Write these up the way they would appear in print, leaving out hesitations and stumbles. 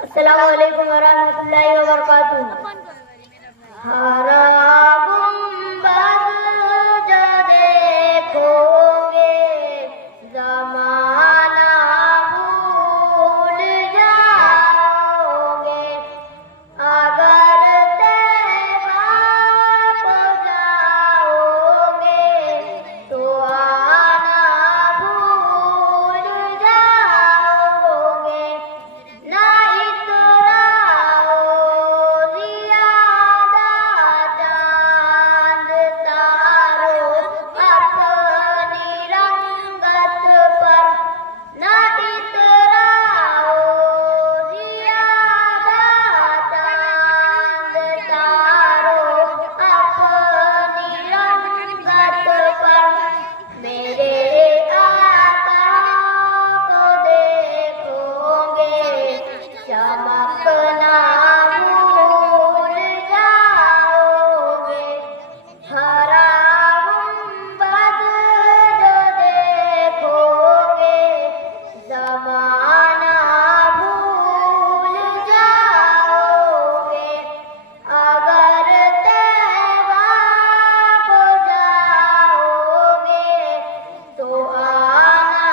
अस्सलामु अलैकुम वरहमतुल्लाहि वबरकातुहू। हरा गुंबद जो देखोगे ज़माना भूल जाओगे, अगर तैबा को जाओगे तो आना भूल जाओगे। ना इतराओ ज़ियादा चांद तारों अपनी रंगत पर, ना इतराओ ज़ियादा चांद तारों अपनी रंगत पर। मेरे आका को देखोगे चमकना भूल जाओगे। हरा गुंबद जो देखोगे ज़माना भूल जाओगे, अगर तैबा को जाओगे तो आना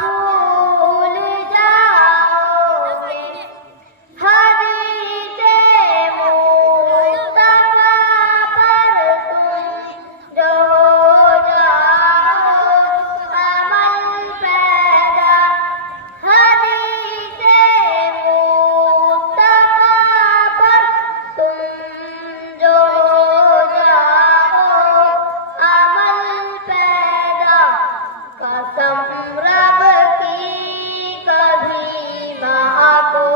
भूल जाओगे। हदीसे मुस्तफा पर तुम जो हो जाओ अमल पैदा। हदीसे मुस्तफा पर तुम जो हो जाओ अमल पैदा। कसम रब की कभी माँ को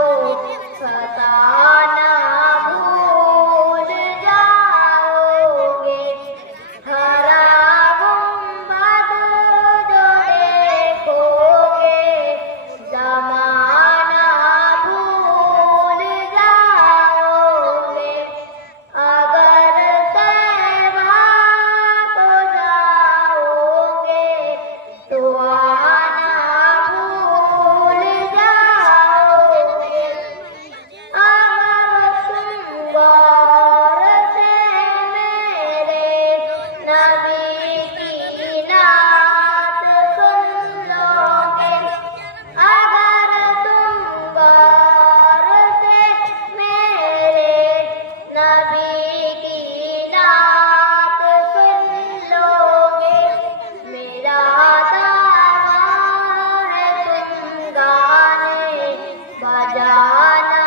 सताना भूल जाओगे। हरा गुंबद जो देखोगे ज़माना भूल जाओगे, अगर तैबा को जाओगे तो आना भूल जाओगे। अगर तुम गौर से मेरे नबी की नात सुन लोगे, अगर तुम गौर से मेरे नबी की नात सुन लोगे, मेरा दावा है तुम गाने बजाना